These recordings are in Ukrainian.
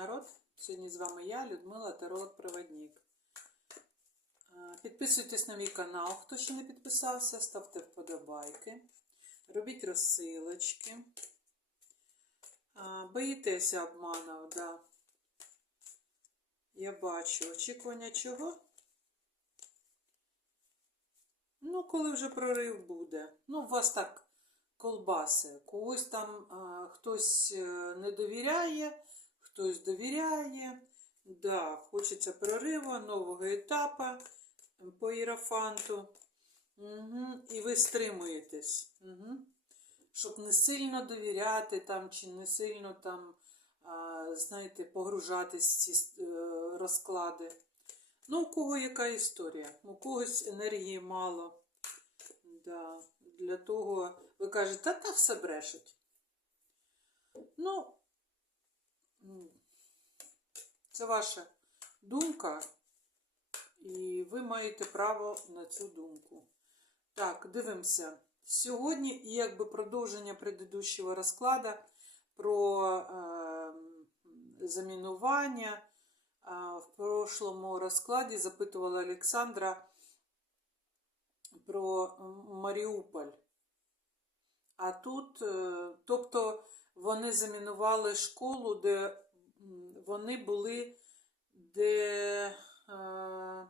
народ! Сьогодні з вами я, Людмила Таролог Проводник. Е, Підписуйтесь на мій канал, хто ще не підписався, ставте вподобайки, робіть розсилочки. Е, Боїтеся обманів, да. Я бачу. Очікування чого? Ну, коли вже прорив буде. Ну, у вас так колбаси. Когось там а, хтось е, не довіряє, хтось довіряє. Да, хочеться прориву, нового етапу по іерофанту. Угу. І ви стримуєтесь. Угу. Щоб не сильно довіряти там, чи не сильно там, знаєте, погружатись в ці е, розклади. Ну, у кого яка історія? У когось енергії мало. Да. Для того ви кажете, та та все брешуть. Ну, це ваша думка, і ви маєте право на цю думку. Так, дивимося. Сьогодні, якби продовження предыдущого розкладу про е, замінування. В прошлому розкладі запитувала Олександра про Маріуполь. А тут, е, тобто, вони замінували школу, де вони були, де. е,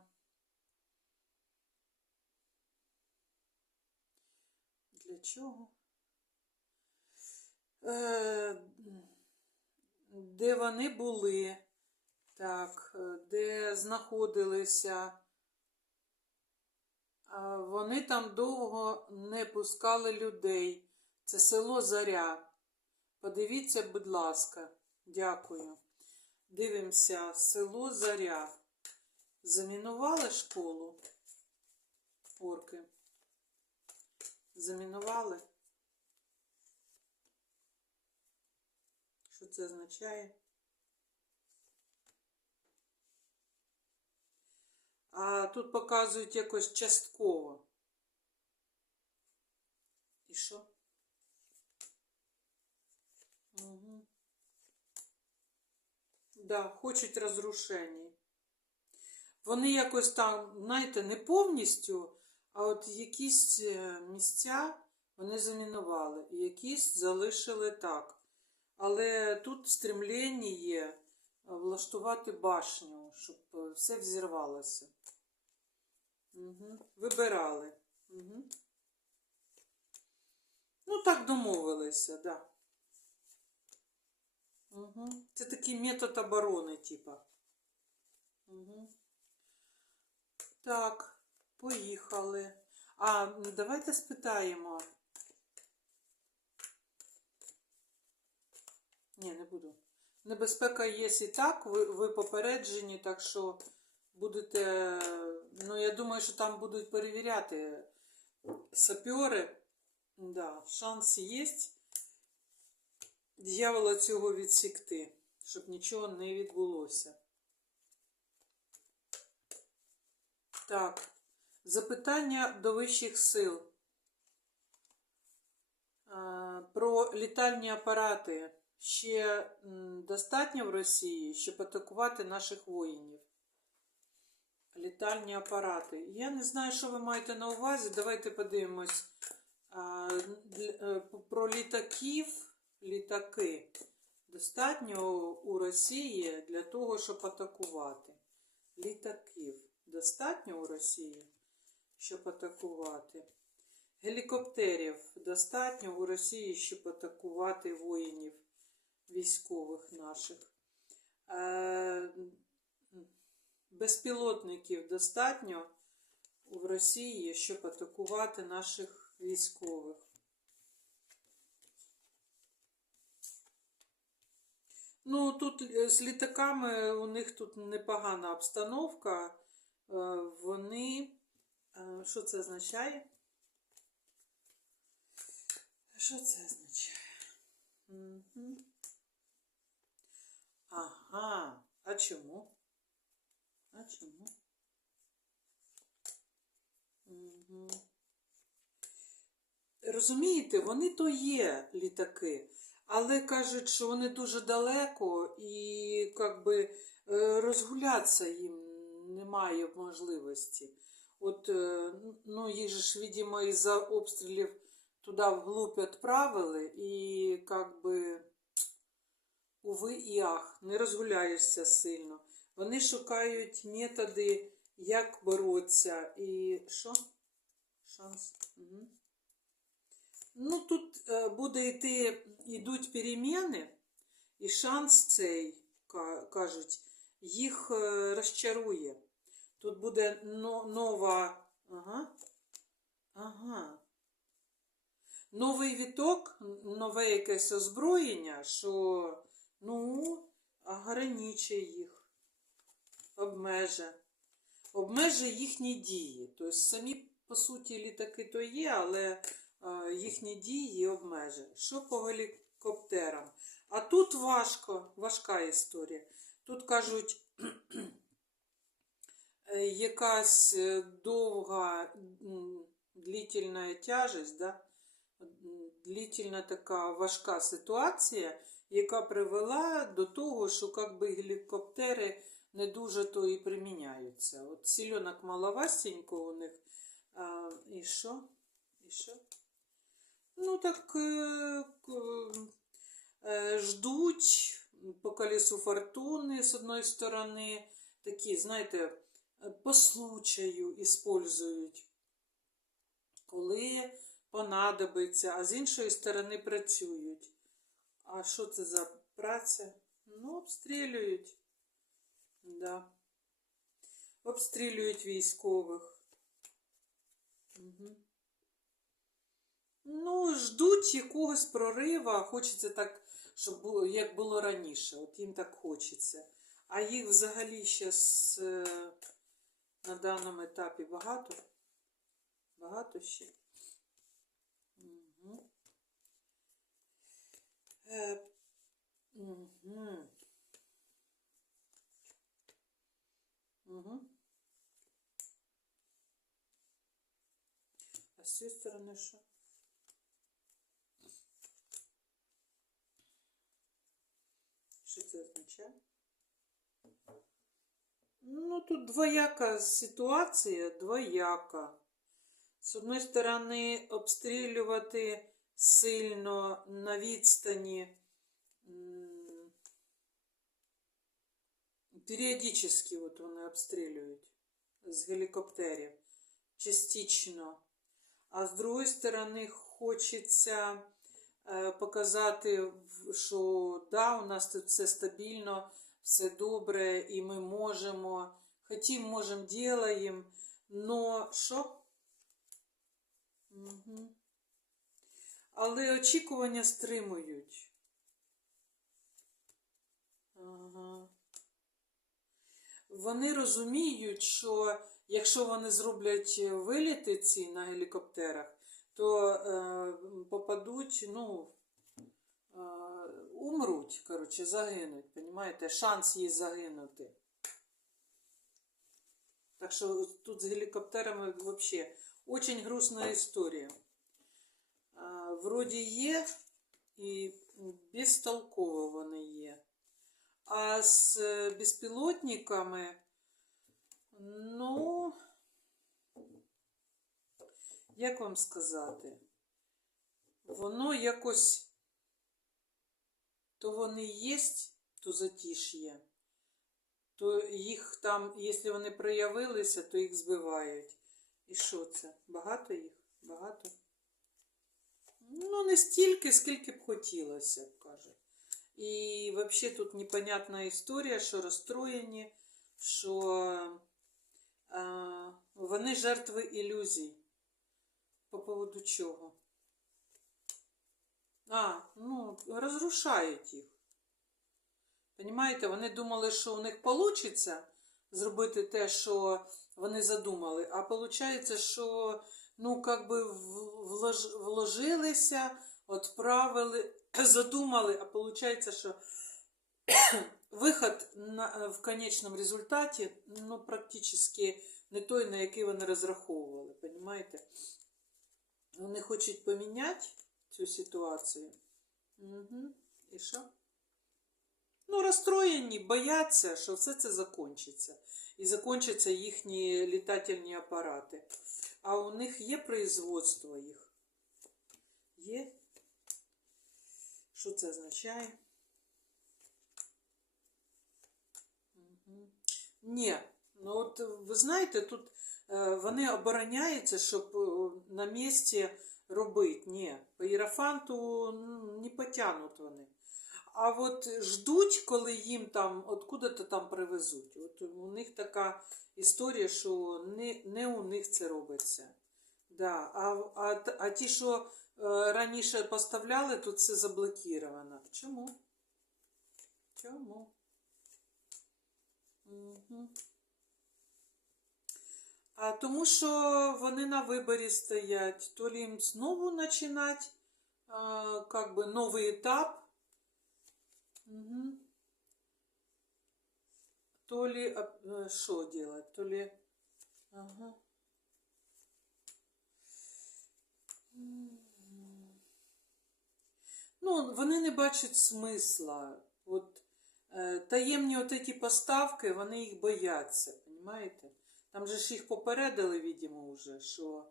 Для чого? Е, Де вони були, так, е, де знаходилися. Вони там довго не пускали людей. Це село Заря. Подивіться, будь ласка, дякую. Дивимося, село Заря. Замінували школу? Орки. Замінували? Що це означає? А тут показують якось частково. І що? Да, хочуть розрушень. Вони якось там, знаєте, не повністю, а от якісь е, місця вони замінували, і якісь залишили так. Але тут стремлення є е, влаштувати башню, щоб е, все взірвалося. Угу. Вибирали. Угу. Ну, так домовилися, так. Да. Угу. Це такий метод оборони, типа. Угу. Так, поїхали. А, давайте спитаємо. Ні, не буду. Небезпека є і так, ви, ви попереджені, так що будете. Ну, я думаю, що там будуть перевіряти сапьори. Да, шанс є дьявола цього відсікти, щоб нічого не відбулося. Так, запитання до вищих сил. Про літальні апарати ще достатньо в Росії, щоб атакувати наших воїнів. Літальні апарати. Я не знаю, що ви маєте на увазі. Давайте подивимось. Е, Про літаків, літаки достатньо у Росії для того, щоб атакувати. Літаків достатньо у Росії, щоб атакувати. Гелікоптерів достатньо у Росії, щоб атакувати воїнів військових наших. Е, Безпілотників достатньо в Росії, щоб атакувати наших військових. Ну, тут е, з літаками у них тут непогана обстановка. Е, Вони. е, Що це означає? Що це означає? Угу. Ага. А чому? А чому? Угу. Розумієте, вони то є літаки, але кажуть, що вони дуже далеко і как би е, розгулятися їм немає можливості. От, е, ну, їх ж, видимо, із-за обстрілів туди вглубь відправили, і как би, уви і ах, не розгуляєшся сильно. Вони шукають методи, як боротися. І що? Шанс. Угу. Ну, тут е, буде йти, йдуть переміни, і шанс цей, кажуть, їх е, розчарує. Тут буде но- нова. Ага. Ага. Новий віток, нове якесь озброєння, що, ну, ограничує їх, обмеже. Обмежує їхні дії. Тобто самі, по суті, літаки то є, але їхні дії обмежує. Що по гелікоптерам? А тут важко, важка історія. Тут кажуть, е, якась е, довга длительна тяжесть, да? длительна така важка ситуація, яка привела до того, що как би, гелікоптери не дуже то і приміняються. От сільонок маловастенько у них. А, і що? І що? Ну так е, е, ждуть по колесу фортуни з одної сторони, такі, знаєте, по случаю іспользують, коли понадобиться, а з іншої сторони працюють. А що це за праця? Ну, обстрілюють. Да. Обстрілюють військових. Угу. Ну, ждуть якогось прорива. Хочеться так, щоб було, як було раніше. От їм так хочеться. А їх взагалі зараз на даному етапі багато. Багато ще. Угу. Е, угу. Угу. А з цієї сторони що? Що це означає? Ну, тут двояка ситуація, двояка. З одної сторони, обстрілювати сильно на відстані. Періодически от вони обстрілюють з гелікоптерів. Частично. А з другої сторони, хочеться показати, що да, у нас тут все стабільно, все добре, і ми можемо, хотім, можемо, ділаємо, но що? Угу. Але очікування стримують. Ага. Вони розуміють, що якщо вони зроблять виліти ці на гелікоптерах, то е, попадуть, ну, е, умруть, коротше, загинуть, понімаєте? Шанс є загинути. Так що тут з гелікоптерами взагалі очень грустна історія. А, вроді є і безтолково вони є. А з е, безпілотниками, ну, як вам сказати, воно якось то вони є, то затиш'є, то їх там, якщо вони проявилися, то їх збивають. І що це? Багато їх? Багато? Ну, не стільки, скільки б хотілося, каже. І взагалі тут непонятна історія, що розстроєні, що е, вони жертви ілюзій. По поводу чого? А, ну, розрушають їх. Понімаєте, вони думали, що у них вийде зробити те, що вони задумали, а виходить, що ну, как би влож, вложилися, відправили, задумали, а виходить, що виход на, в конечному результаті ну, практично не той, на який вони розраховували. Понімаєте? Вони хочуть поміняти цю ситуацію. Угу. І що? ну, розстроєні, бояться, що все це закінчиться. І закінчаться їхні літательні апарати. А у них є производство їх. Є. Що це означає? Мгм. Ні. Ну от ви знаєте, тут е, вони обороняються, щоб е, на місці робити. Ні, по Єрофанту не потягнуть вони. А от ждуть, коли їм там откуда-то там привезуть. От у них така історія, що не, не у них це робиться. Да. А, а, а ті, що е, раніше поставляли, то це заблокіровано. Чому? Чому? Угу. Тому що вони на виборі стоять, то ли їм знову починати как бы новий етап, угу. то ли е, що делать, то ли ага. Ну, вони не бачать смисла. От е, таємні от ці поставки, вони їх бояться, розумієте? Там же ж їх попередили, видимо, вже, що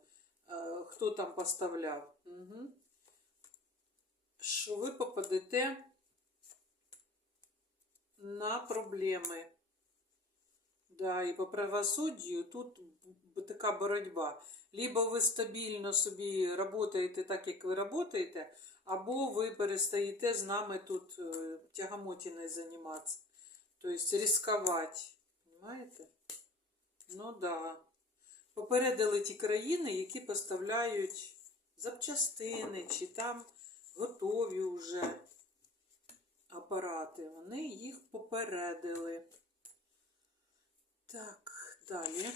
е, хто там поставляв. Угу. Що ви попадете на проблеми. Да, і по правосуддю тут така боротьба. Либо ви стабільно собі працюєте так, як ви працюєте, або ви перестаєте з нами тут е, тягомотіною займатися. Тобто ризикувати. Понимаєте? Ну да. Попередили ті країни, які поставляють запчастини, чи там готові вже апарати. Вони їх попередили. Так, далі.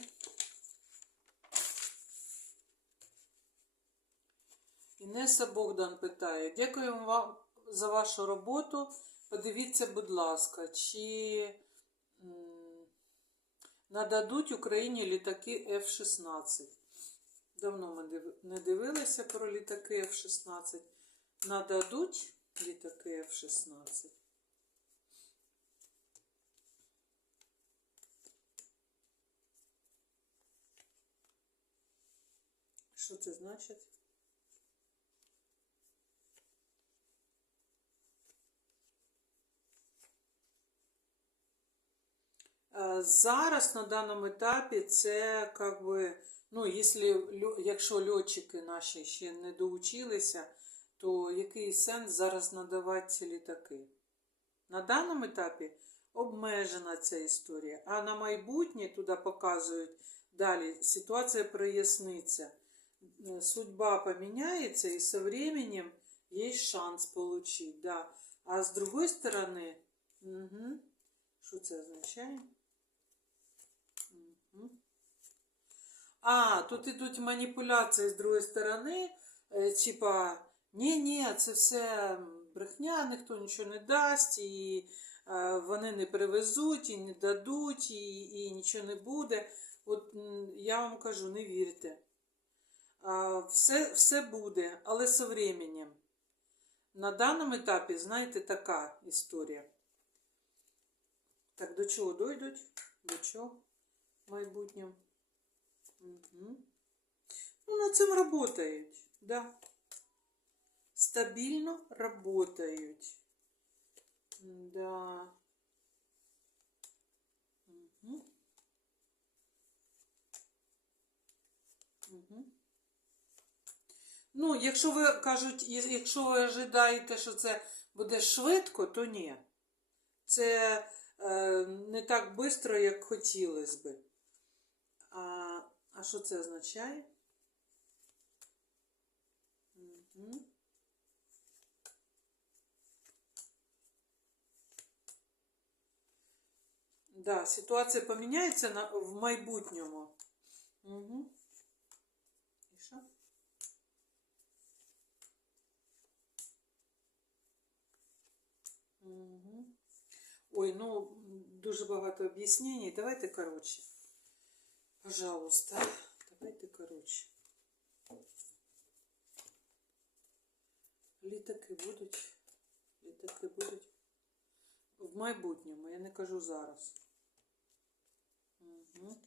Інеса Богдан питає: Дякуємо вам за вашу роботу. Подивіться, будь ласка, чи нададуть Україні літаки F-16. Давно ми не дивилися про літаки F-16. Нададуть літаки F-16. Що це значить? Зараз на даному етапі це как би, ну, якщо, якщо льотчики наші ще не доучилися, то який сенс зараз надавати ці літаки? На даному етапі обмежена ця історія, а на майбутнє туди показують далі, ситуація проясниться, Е, судьба поміняється і со временем є шанс получить. Да. А з другої сторони, угу, що це означає? А, тут ідуть маніпуляції з другої сторони, е, типа, ні-ні, це все брехня, ніхто нічого не дасть, і е, вони не привезуть, і не дадуть, і, і нічого не буде. От я вам кажу, не вірте. Все, все буде, але з временем. На даному етапі, знаєте, така історія. Так, до чого дойдуть? До чого? в майбутнем. Угу. Ну, над цим работають, да. Стабільно работають. Да. Угу. Угу. Ну, якщо ви кажуть, якщо ви ожидаєте, що це буде швидко, то ні. Це е, не так швидко, як хотілося би. А, а що це означає? Угу. Да, ситуація поміняється на, в майбутньому. Угу. І що? Угу. Ой, ну, дуже багато об'яснень. Давайте коротше. Пожалуйста, давайте коротше. Літаки будуть. Літаки будуть. В майбутньому, я не кажу зараз. Угу.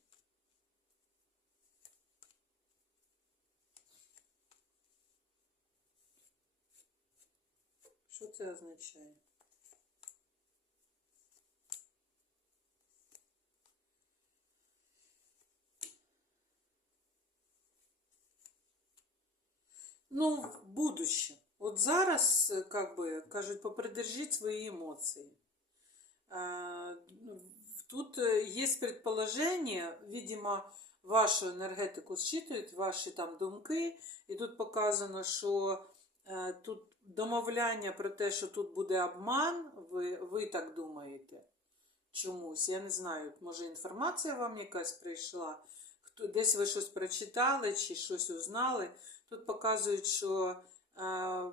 Що це означає? Ну, в будущем. Вот зараз, э, как бы, кажуть, попридержіть свої емоції. А, ну, Тут э, є предположення, видимо, вашу енергетику зчитують, ваші там думки, і тут показано, що е, тут домовляння про те, що тут буде обман, ви, ви так думаєте чомусь. Я не знаю, може інформація вам якась прийшла, хто, десь ви щось прочитали чи щось узнали. Тут показують, що е,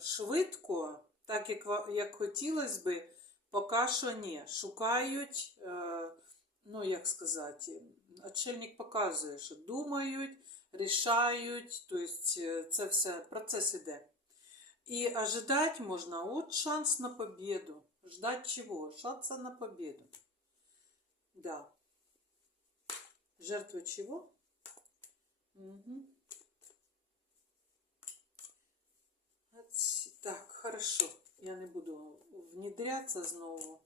швидко, так як, як хотілося би, поки що ні. Шукають, е, ну як сказати, очельник показує, що думають, рішають, тобто е, це все, процес іде. И ожидать можно вот шанс на победу. Ждать чего? Шанса на победу. Да. Жертва чего? Мгм. Так, хорошо. Я не буду внедрятися знову.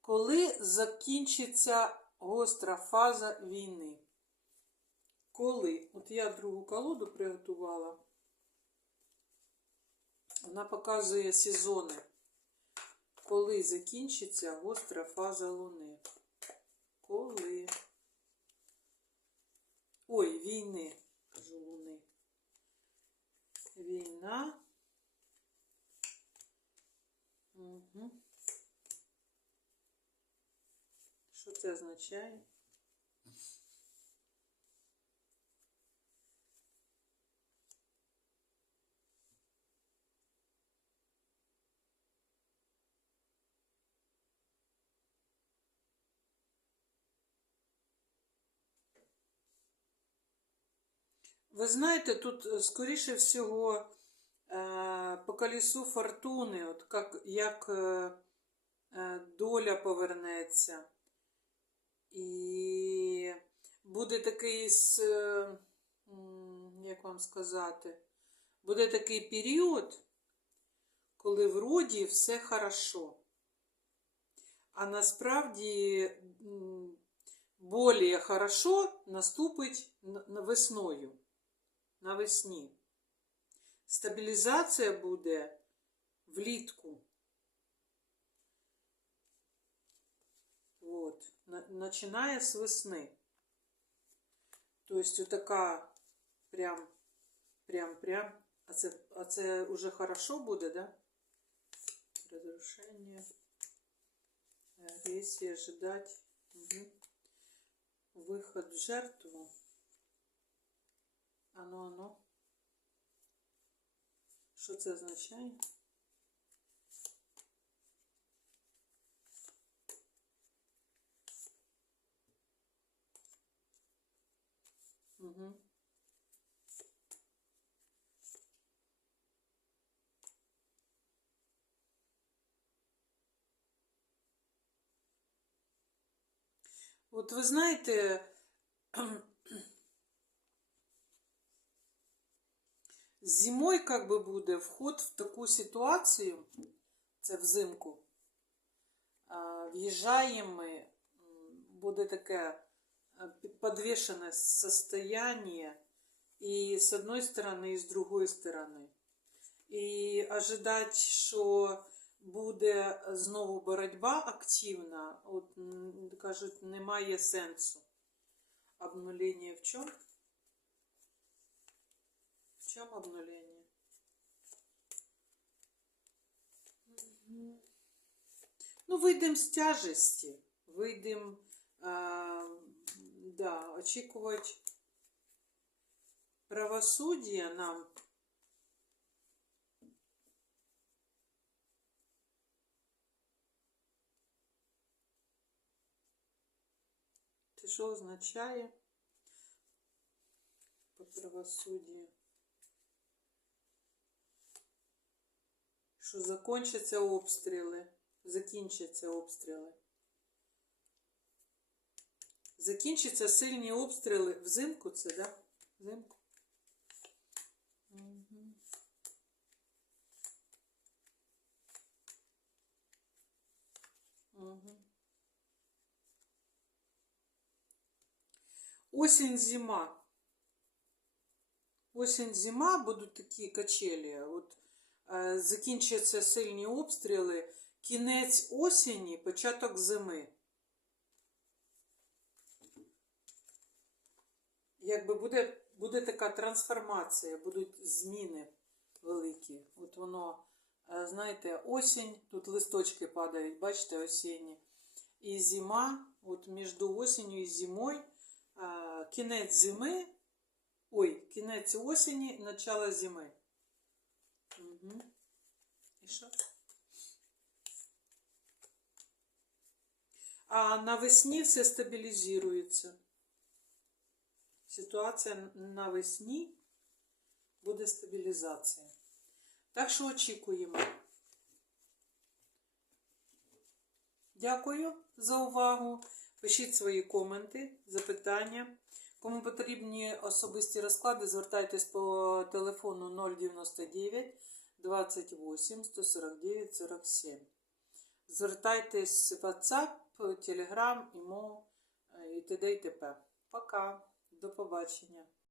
Коли закінчиться гостра фаза війни? Коли? От я другу колоду приготувала. Вона показує сезони, коли закінчиться гостра фаза Луни. Коли. Ой, війни, кажу Луни. Війна. Угу. Що це означає? Ви знаєте, тут, е, скоріше всього, по колесу фортуни, от як, як е, е, доля повернеться. І буде такий, е, як вам сказати, буде такий період, коли вроді все хорошо. А насправді более хорошо наступить весною навесні. Стабілізація буде влітку. Вот. На- Начинає з весни. Тобто така прям, прям, прям. А це, а це уже хорошо буде, да? Разрушение. Агрессия, ожидать. Угу. Выход в жертву. Ану, ану. Що це означає? Угу. От ви знаєте, зимой как би буде вход в таку ситуацію, це взимку. В'їжджаємо ми, буде таке а, состояние і з одної сторони, і з другої сторони. І ожидать, що буде знову боротьба активна, от кажуть, немає сенсу. Обнуление в чому? В чому обнуление? Мгм. Ну, вийдемо з тяжесті, вийдемо, а, да, очікувати правосуддя нам. Це що означає по правосуддю? Що закінчаться обстріли. Закінчаться обстріли. Закінчаться сильні обстріли взимку це? Да? Взимку. Мгм. Мгм. Осень, зима. Осінь, зима будуть такі качелі. От закінчаться сильні обстріли, кінець осені, початок зими. Якби буде, буде така трансформація, будуть зміни великі. От воно, е, знаєте, осінь, тут листочки падають, бачите, осінні. І зима, от між осінню і зимою, е, кінець зими, ой, кінець осені, начало зими. Угу. І що? А навесні все стабілізується. Ситуація навесні буде стабілізація. Так що очікуємо. Дякую за увагу. Пишіть свої коменти, запитання. Кому потрібні особисті розклади, звертайтесь по телефону 099 28 149 47. Звертайтесь в WhatsApp, Telegram, IMO і т.д. і т.п. Пока. До побачення.